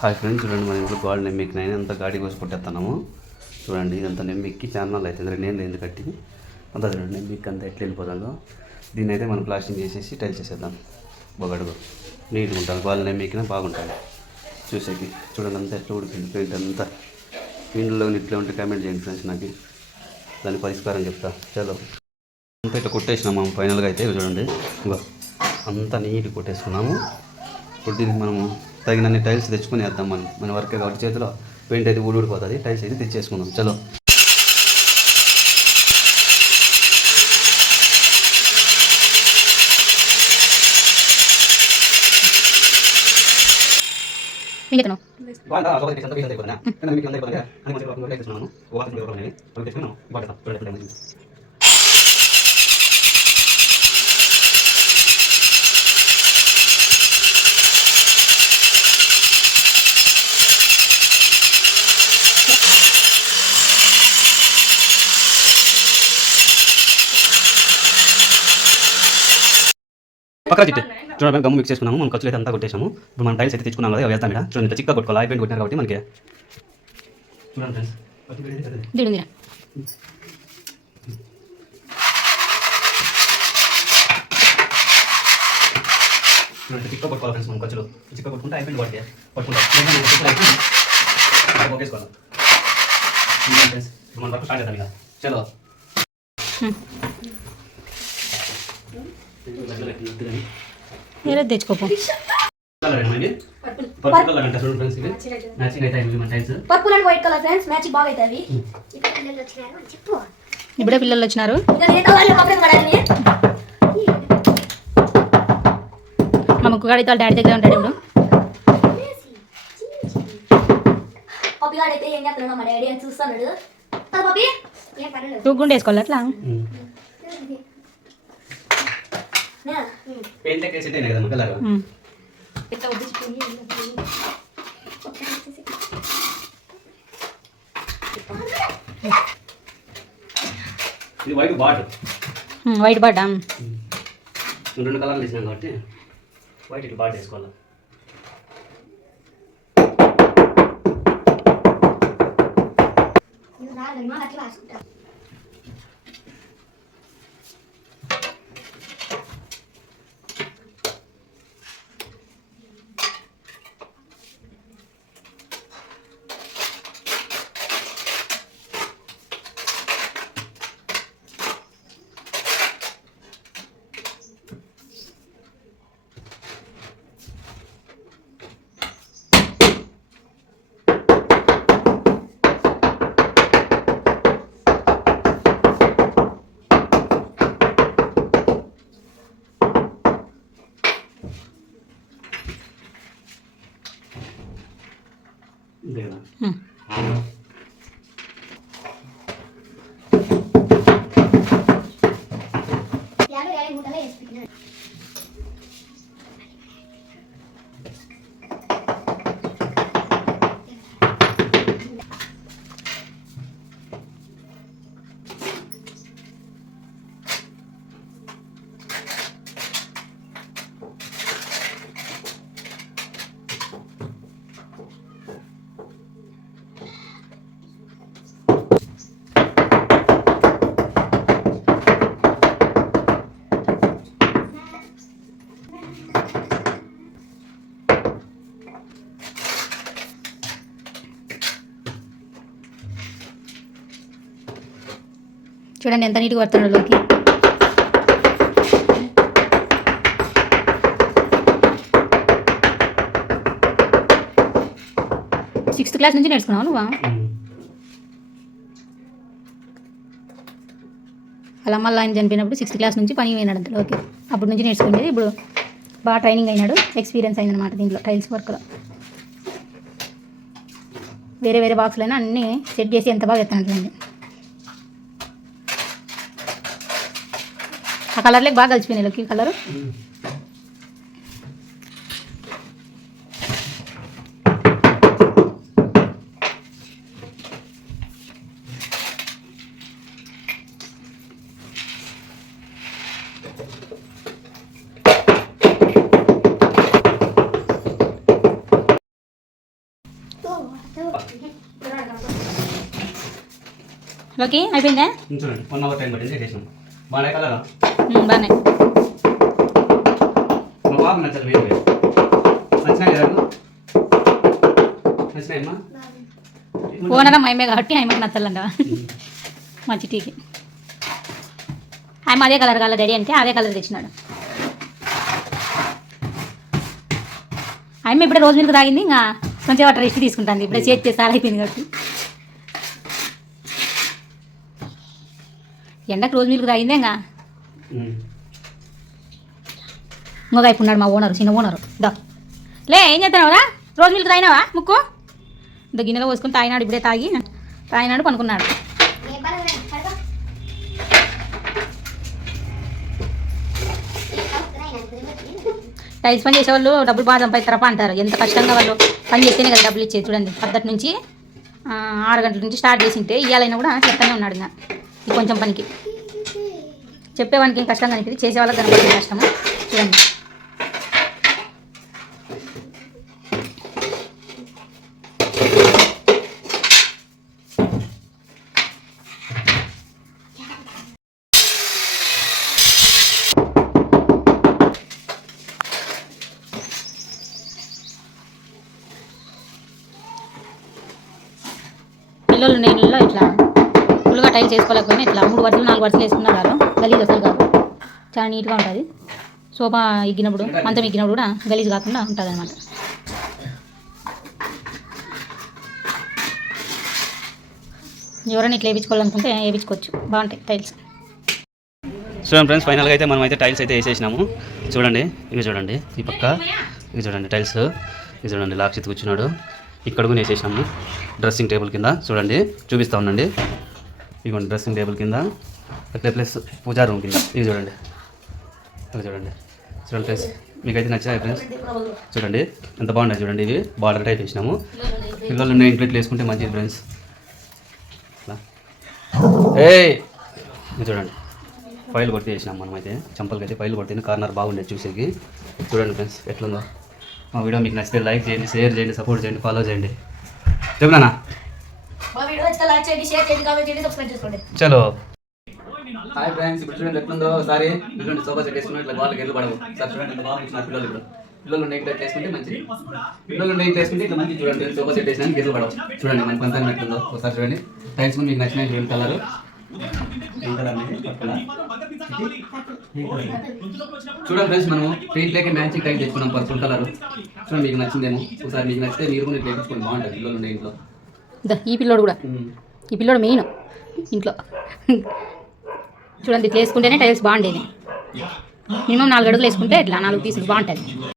Hi friends, చూడండి మన ఇంట్లో గోడ నెమ్మెక్కినాయని అంతా గాడి కోసి కొట్టేస్తున్నాము. చూడండి ఇదంతా నెమ్మెక్కి ఛానల్ అవుతుంది, 2 నెలలు ఎందుకు కట్టి అంతా చూడండి నెమ్మెక్కి అంతా ఎట్లా వెళ్ళిపోతుందో. దీన్ని అయితే మనం ప్లాస్టింగ్ చేసేసి టైల్స్ చేసేద్దాం. బొగడుగు నీట్గా ఉంటుంది, గోడ నెమ్మెక్కినా బాగుంటుంది చూసేకి. చూడండి అంతా ఎట్లా ఉడికింది పెయింట్ అంతా. ఇంట్లో ఇట్లా ఉంటే కామెంట్ చేయండి ఫ్రెండ్స్, నాకు దాని పరిష్కారం చెప్తా. చలో అంతా ఇట్లా కొట్టేసినాము ఫైనల్గా అయితే. చూడండి ఇంకో అంతా నీట్గా కొట్టేసుకున్నాము. ఇప్పుడు దీనికి మనము తగినన్ని టైల్స్ తెచ్చుకొని వేద్దాం. మన వర్క్ కాబట్టి చేతిలో పెయింట్ అయితే ఊడిపోతుంది. టైల్స్ అయితే తెచ్చేసుకుందాం. చలో పక్కన చిట్టి చూడండి, గమ్ము మిక్స్ చేసుకున్నాము. మనం ఖర్చులు అయితే అంతా కొట్టేసాము. ఇప్పుడు మనం టైల్స్ అయితే తెచ్చుకున్నాం కదా, వేస్తాం ఇక్కడ. చూడండి చిక్క కొట్టుకోవాలి, ఆయి పెయింట్ కొట్టినారు కాబట్టి మనకి. చూడండి ఫ్రెండ్స్, చిక్క కొట్టుకోవాలి ఫ్రెండ్స్. మనం ఖర్చులు చిక్క కొట్టుకుంటే ఆయి పెయింట్ పట్టుకుంటాం. ఒకేసుకోవాలి ఫ్రెండ్స్. మనం వర్క్ స్టార్ట్ చేద్దాం ఇక. చలో తెచ్చుకోపో. ఇప్పుడే పిల్లలు వచ్చినారు. మా ముక్కు గాడి డాడీ దగ్గర ఉంటాడు ఇప్పుడు. తూగుండు వేసుకోవాలి అట్లా. ఇది వైట్ బాట్, వైట్ బాట్ 2 కలర్లు వేసినాం కాబట్టి వైట్ ఇటు బాట్ వేసుకోవాలి. చూడండి ఎంత నీట్గా పడుతున్నాడు లోకి. సిక్స్త్ క్లాస్ నుంచి నేర్చుకున్నావు నువ్వా? అలా మళ్ళీ ఆయన చనిపోయినప్పుడు 6th క్లాస్ నుంచి పని పోయినాడు అంత లోకి. అప్పటి నుంచి నేర్చుకునేది. ఇప్పుడు బాగా ట్రైనింగ్ అయినాడు, ఎక్స్పీరియన్స్ అయిందనమాట దీంట్లో టైల్స్ వర్క్లో. వేరే వేరే బాక్స్లైనా అన్నీ సెట్ చేసి ఎంత బాగా ఎత్తానండి. ఆ కలర్లోకి బాగా కలిసిపోయినాయి లోకి కలరు. ఓకే అయిపోయిందా? చూడండి 1 అవర్ టైం పట్టింది చేసాం. బాగా కలరా బాగానే మా బాబు నచ్చదు వేరు వేరు నచ్చినాయి కదా నచ్చినాయమ్మా ఓనర్ అమ్మాయిమే కాబట్టి ఆయనకు నచ్చాలంట మా చిట్టీకి. ఆయన అదే కలర్ కాల డాడీ అంటే అదే కలర్ తెచ్చినాడు. ఆయన ఇప్పుడే రోజు మిల్క్ తాగింది, ఇంకా కొంచెం వాటర్ రెస్ట్ తీసుకుంటుంది. ఇప్పుడే చేతి చేసి చాలా అయిపోయింది కాబట్టి. ఎండకు రోజు మిల్క్ తాగిందే ఇంకా ఇంకొక అయిపోయి ఉన్నాడు మా ఓనరు, చిన్న ఓనరు. దా లే ఏం చేస్తున్నావురా? రోజు మిల్క్ తాగినావా ముక్కు? ఇంత గిన్నెలో పోసుకొని తాగినాడు, ఇప్పుడే తాగినాడు పనుకున్నాడు. టైల్స్ పని చేసేవాళ్ళు డబ్బులు బాగా సంపాదిస్తారప్ప అంటారు. ఎంత కష్టంగా వాళ్ళు పని చేస్తేనే కదా డబ్బులు ఇచ్చేది. చూడండి పద్ధతి నుంచి 6 గంటల నుంచి స్టార్ట్ చేసింటే ఇవ్వాలైనా కూడా చెప్తానే ఉన్నాడు. ఇంకా ఈ కొంచెం పనికి చెప్పేవానికి ఏం కష్టంగా అనిపింది, చేసేవాళ్ళకి కనపడే కష్టము. చూడండి పిల్లలు నీళ్ళలో ఇట్లా ఫుల్గా టైల్ చేసుకోలేకపోయినా ఇట్లా 3 వరుసలు 4 వరుసలు వేసుకున్నారు. గలీజ్ అసలు కాదు, చాలా నీట్గా ఉంటుంది. సోఫా ఎగ్గినప్పుడు మంచం ఎగ్గినప్పుడు కూడా గలీజ్ కాకుండా ఉంటుంది అనమాట. ఎవరైనా ఇట్లా వేయించుకోవాలనుకుంటే వేయించుకోవచ్చు, బాగుంటాయి టైల్స్. చూడండి ఫ్రెండ్స్, ఫైనల్గా అయితే మనం అయితే టైల్స్ అయితే వేసేసినాము. చూడండి ఇవి చూడండి, ఈ పక్క ఇవి చూడండి టైల్స్, ఇవి చూడండి లాక్షిత్ కూర్చున్నాడు. ఇక్కడ కూడా వేసేసినాము డ్రెస్సింగ్ టేబుల్ కింద. చూడండి చూపిస్తా ఉండండి, ఇదిగోండి డ్రెస్సింగ్ టేబుల్ కింద, అట్లే ప్లస్ పూజా రూమ్ కింద. ఇవి చూడండి చూడండి ఫ్రెండ్స్, మీకైతే నచ్చినాయి ఫ్రెండ్స్. చూడండి ఎంత బాగున్నాయి చూడండి. ఇవి బార్డర్ టైప్ వేసినాము. పిల్లలు ఉన్న ఇంట్లో వేసుకుంటే మంచిది ఫ్రెండ్స్. ఇది చూడండి ఫైల్ కొట్టి వేసినాం మనమైతే. చంపలకి అయితే ఫైల్ కొట్టిన కార్నర్ బాగుండేది చూసేకి. చూడండి ఫ్రెండ్స్ ఎట్లుందో. మా వీడియో మీకు నచ్చితే లైక్ చేయండి, షేర్ చేయండి, సపోర్ట్ చేయండి, ఫాలో చేయండి. చెప్నా చలో. హాయ్ ఫ్రెండ్స్, ఇప్పుడు చూడండి ఎట్లుందో. ఒకసారి చూడండి సోఫా సెట్ వేసుకుని ఇట్లా వాళ్ళకి వెళ్ళి పడవు. సార్ చూడండి ఎంత బాగా ఇచ్చినారు పిల్లలు. ఇప్పుడు పిల్లలు ఉన్న ఇంట్లో వేసుకుంటే మంచిది. పిల్లలు ఉన్న ఇంట్లో వేసుకుంటే ఇట్లా మంచిది. చూడండి సోఫా సెట్ వేసినా గెలు పడవు. చూడండి మన పంచాన్ని ఎట్లుందో ఒకసారి చూడండి. టైల్స్ మీకు నచ్చినాయి ఏం కలర్ చూడండి ఫ్రెండ్స్, మనము పెయింట్ లేక మ్యాచింగ్ టైల్ తెచ్చుకున్నాం పర్పుల్ కలర్. చూడండి మీకు నచ్చిందేమో. ఒకసారి మీకు నచ్చితే మీరు కూడా ఇట్లా తెచ్చుకోండి, బాగుంటుంది పిల్లలు ఉండే ఇంట్లో. ఈ పిల్లోడు కూడా, ఈ పిల్లోడు మెయిన్ ఇంట్లో. చూడండి ఇట్లా వేసుకుంటేనే టైల్స్ బాగుండేది. మినిమం 4 అడుగులు వేసుకుంటే ఇట్లా 4 పీసులు బాగుంటుంది.